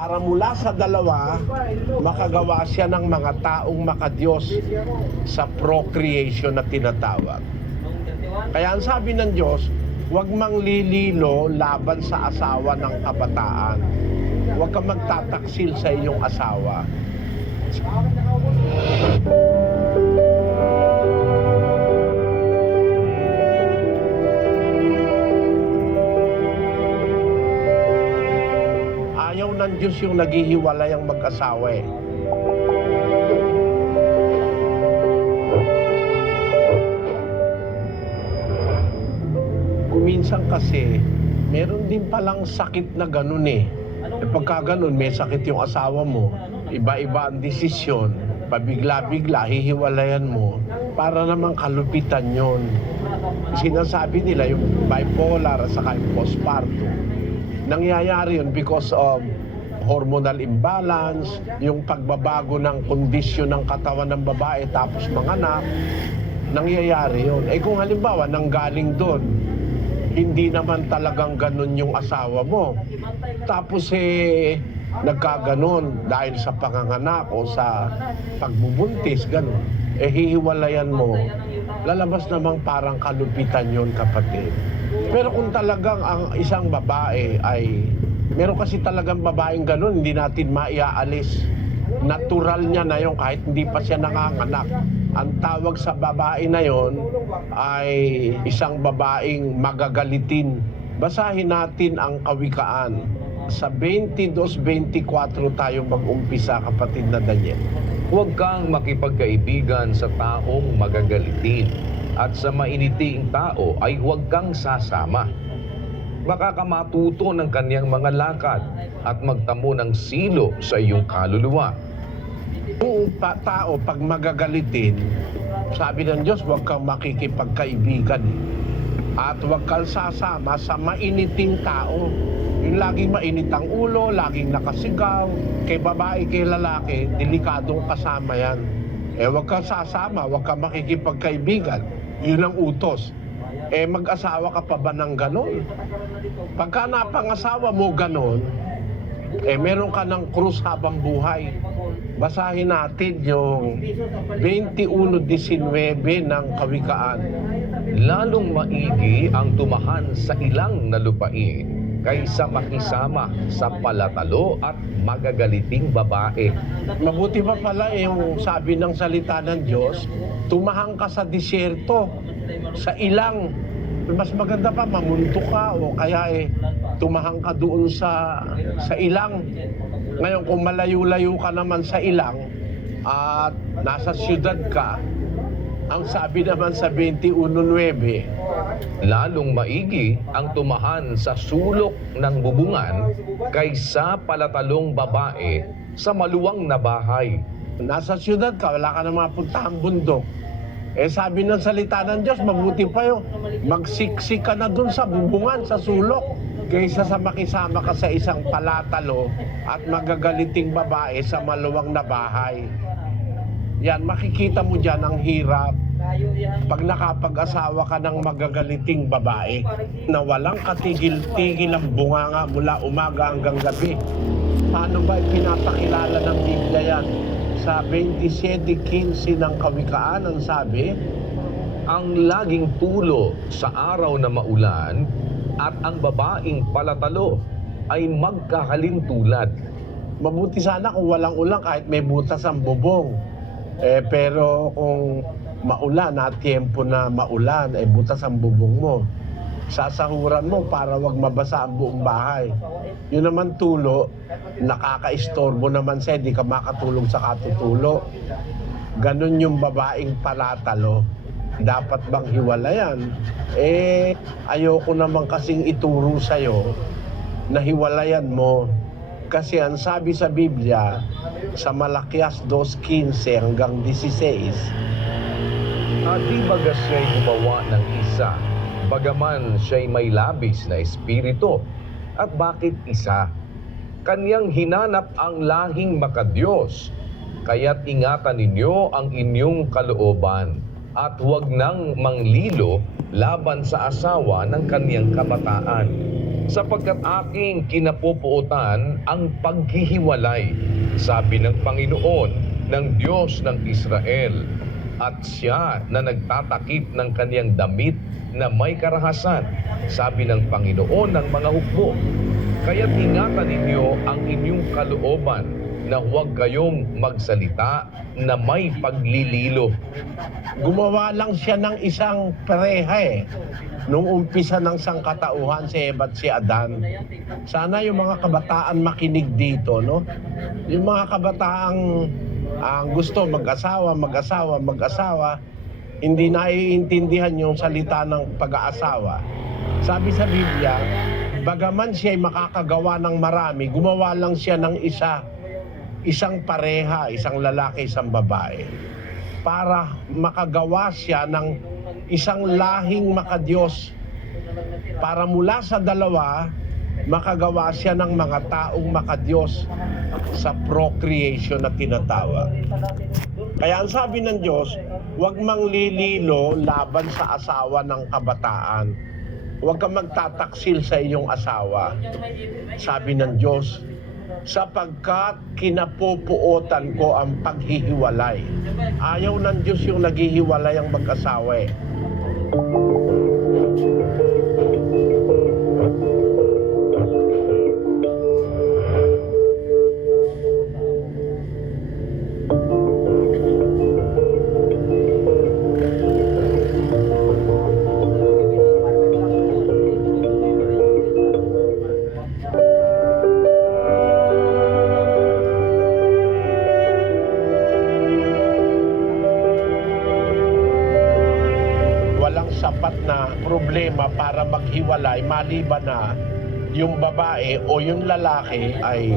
para mula sa dalawa, makagawa siya ng mga taong makadiyos sa procreation na tinatawag. Kaya ang sabi ng Diyos, huwag manglililo laban sa asawa ng kabataan. Huwag kang magtataksil sa iyong asawa. Ayaw ng Diyos yung naghihiwalay ang mag-asawa eh. Kuminsan kasi, meron din palang sakit na ganun eh. Pagka ganun, may sakit yung asawa mo, iba-iba ang desisyon, pabigla-bigla, hihiwalayan mo, para namang kalupitan yon. Sinasabi nila yung bipolar at saka yung postpartum. Nangyayari yun because of hormonal imbalance, yung pagbabago ng kondisyon ng katawan ng babae tapos manganak, nangyayari yun. Eh kung halimbawa, nanggaling doon, hindi naman talagang ganun yung asawa mo. Tapos nagkaganon dahil sa panganganak o sa pagbubuntis, ganun. Hihiwalayan mo. Lalabas namang parang kalupitan yon, kapatid. Pero kung talagang ang isang babae ay, meron kasi talagang babaeng ganun, hindi natin maiaalis. Natural niya na yon kahit hindi pa siya nanganganak. Ang tawag sa babae na yon ay isang babaeng magagalitin. Basahin natin ang Kawikaan. Sa 22-24 tayo mag-umpisa, kapatid na Daniel. Huwag kang makipagkaibigan sa taong magagalitin, at sa mainiting tao ay huwag kang sasama. Baka ka matuto ng kanyang mga lakad at magtamo ng silo sa iyong kaluluwa. Yung tao, pag magagalitin, sabi ng Diyos, huwag kang makikipagkaibigan. At huwag kang sasama sa mainiting tao. Yung laging mainit ang ulo, laging nakasigaw. Kay babae, kay lalaki, delikadong kasama yan. Huwag kang sasama, huwag kang makikipagkaibigan. Yun ang utos. Mag-asawa ka pa ba ng ganon? Pagka napangasawa mo ganon, meron ka ng krus habang buhay. Basahin natin yung 21:19 ng Kawikaan. Lalong maigi ang tumahan sa ilang na lupain kaysa makisama sa palatalo at magagaliting babae. Mabuti pa pala yung sabi ng salita ng Diyos, tumahang ka sa disyerto, sa ilang. Mas maganda pa, mamunto ka o kaya tumahang ka doon sa ilang. Ngayon, kung malayo-layo ka naman sa ilang at nasa syudad ka, ang sabi naman sa 21:9, lalong maigi ang tumahan sa sulok ng bubungan kaysa palatalong babae sa maluwang na bahay. nasa syudad ka, wala ka na mapuntahang bundok. Sabi ng salita ng Diyos, mabuti pa yun. Magsiksik ka na dun sa bubungan, sa sulok, kaysa sa makisama ka sa isang palatalo at magagaliting babae sa maluwang na bahay. Yan, makikita mo dyan ang hirap pag nakapag-asawa ka ng magagaliting babae na walang katigil-tigil ang bunganga mula umaga hanggang gabi. Paano ba ipinapakilala ng Biblia yan? Sa 27:15 ng Kawikaan, ang sabi, ang laging tulo sa araw na maulan at ang babaeng palatalo ay magkakalintulad. mabuti sana kung walang ulan kahit may butas ang bubong. Pero kung maulan, at tiempo na maulan, butas ang bubong mo. Sasahuran mo para wag mabasa ang buong bahay. Yun naman tulo, nakakaistorbo naman sa'yo, di ka makatulong sa katutulo. Ganon yung babaeng palatalo. Dapat bang hiwalayan? Ayoko naman kasing ituro sa'yo na hiwalayan mo. Kasi ang sabi sa Biblia, sa Malakias 2:15 hanggang 16, At di baga siya'y gumawa ng isa, bagaman siya'y may labis na espiritu. At bakit isa? Kanyang hinanap ang lahing makadiyos, kaya't ingatan ninyo ang inyong kalooban, at huwag nang manglilo laban sa asawa ng kanyang kabataan. sapagkat aking kinapupuotan ang paghihiwalay, sabi ng Panginoon ng Diyos ng Israel. At siya na nagtatakip ng kaniyang damit na may karahasan, sabi ng Panginoon ng mga hukbo. Kaya't ingatan ninyo ang inyong kalooban na huwag kayong magsalita na may paglililo. Gumawa lang siya ng isang pareha nung umpisa ng sangkatauhan si Eva at si Adan. Sana yung mga kabataan makinig dito, no? Yung mga kabataang gusto mag-asawa, hindi naiintindihan yung salita ng pag-aasawa. Sabi sa Biblia, bagaman siya'y makakagawa ng marami, gumawa lang siya ng isang pareha, isang lalaki, isang babae, para makagawa siya ng isang lahing makadiyos, para mula sa dalawa makagawa siya ng mga taong makadiyos sa procreation na tinatawag. Kaya ang sabi ng Diyos, huwag manglililo laban sa asawa ng kabataan. Huwag kang magtataksil sa iyong asawa. Sabi ng Diyos, sapagkat kinapupuotan ko ang paghihiwalay. Ayaw ng Diyos yung naghihiwalay ang mag-asawa . Sapat na problema para maghiwalay maliban na yung babae o yung lalaki ay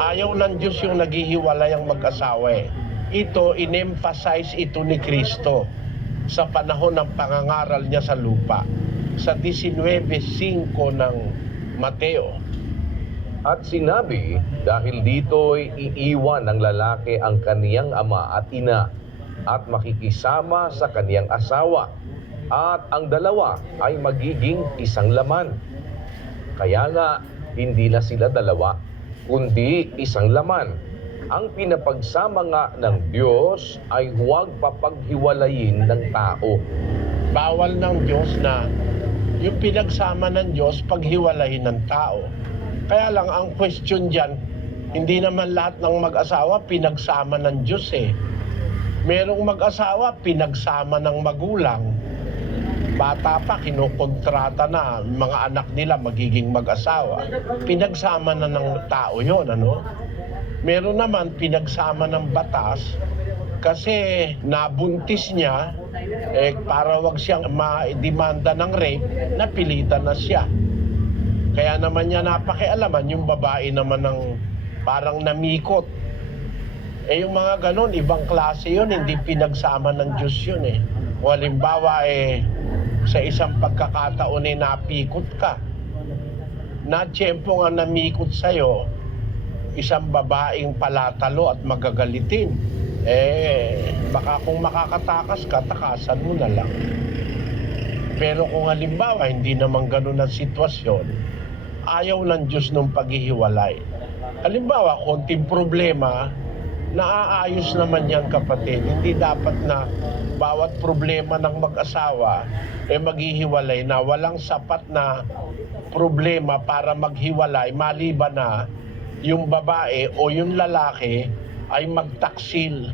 ayaw ng Diyos yung naghihiwalay ang mag-asawa . Ito, in-emphasize ito ni Kristo sa panahon ng pangangaral niya sa lupa sa 19:5 ng Mateo. At sinabi, dahil dito'y iiwan ng lalaki ang kaniyang ama at ina at makikisama sa kaniyang asawa, at ang dalawa ay magiging isang laman. Kaya nga, hindi na sila dalawa, kundi isang laman. Ang pinapagsama nga ng Diyos ay huwag papaghiwalayin ng tao. Bawal ng Diyos na yung pinagsama ng Diyos paghiwalayin ng tao. Kaya lang ang question dyan, hindi naman lahat ng mag-asawa pinagsama ng Diyos . Merong mag-asawa pinagsama ng magulang. Bata pa, kinukontrata na, mga anak nila magiging mag-asawa. Pinagsama na ng tao yon, ano? Meron naman pinagsama ng batas kasi nabuntis niya, para wag siyang ma-demanda ng rape, napilitan na siya. Kaya naman niya napakialaman, yung babae naman ng parang namikot. Yung mga ganon, ibang klase yun, hindi pinagsama ng Diyos yun . O halimbawa, sa isang pagkakataon napikot ka. Na tiyempo nga namikot sa'yo, isang babaeng palatalo at magagalitin. Baka kung makakatakas ka, takasan mo na lang. Pero kung halimbawa, hindi naman ganon ang sitwasyon, ayaw ng Diyos nung paghihiwalay. Halimbawa, konting problema, naaayos naman yan, kapatid. Hindi dapat na bawat problema ng mag-asawa maghihiwalay na. Walang sapat na problema para maghiwalay maliban na yung babae o yung lalaki ay magtaksil.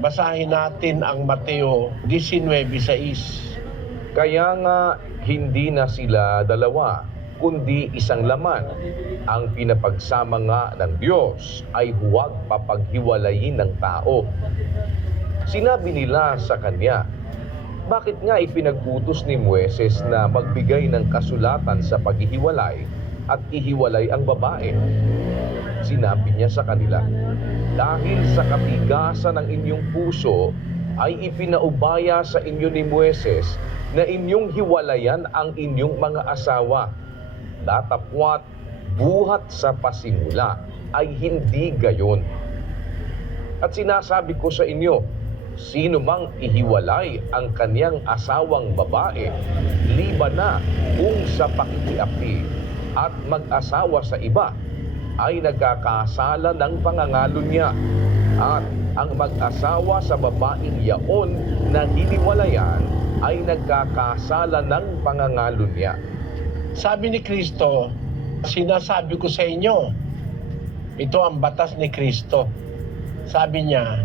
Basahin natin ang Mateo 19:6. Kaya nga, hindi na sila dalawa, kundi isang laman. Ang pinapagsama nga ng Diyos ay huwag papaghiwalayin ng tao. Sinabi nila sa kanya, bakit nga ipinag-utos ni Moises na magbigay ng kasulatan sa paghihiwalay at ihiwalay ang babae? Sinabi niya sa kanila, dahil sa katigasan ng inyong puso ay ipinaubaya sa inyo ni Moises na inyong hiwalayan ang inyong mga asawa. Datapwat, buhat sa pasimula ay hindi gayon. At sinasabi ko sa inyo, sino mang ihiwalay ang kanyang asawang babae, liban na kung sa pakikiapi at mag-asawa sa iba, ay nagkakasala ng pangangalo niya. At ang mag-asawa sa babaeng yaon na hiniwalayan ay nagkakasala ng pangangalo niya. Sabi ni Kristo, sinasabi ko sa inyo, ito ang batas ni Kristo. Sabi niya,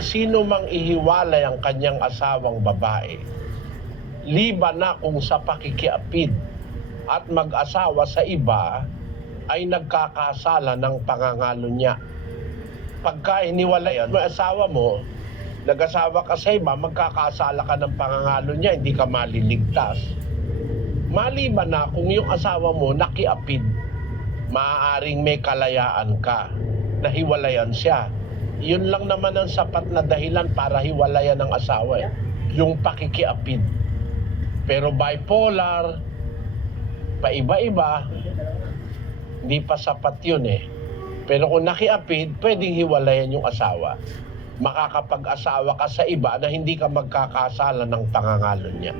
sino mang ihiwalay ang kanyang asawang babae, liban na kung sa pakikiapid at mag-asawa sa iba, ay nagkakasala ng pangangalo niya. Pagka hiniwalayan mo asawa mo, nag-asawa ka sa iba, magkakasala ka ng pangangalo niya, hindi ka maliligtas. Maliban na kung yung asawa mo nakiapid, maaaring may kalayaan ka, nahiwalayan siya. Yun lang naman ang sapat na dahilan para hiwalayan ng asawa, yung pakikiapid. Pero bipolar, paiba-iba, hindi pa sapat yun eh. Pero kung nakiapid, pwedeng hiwalayan yung asawa. Makakapag-asawa ka sa iba na hindi ka magkakasala ng pangangalo niya.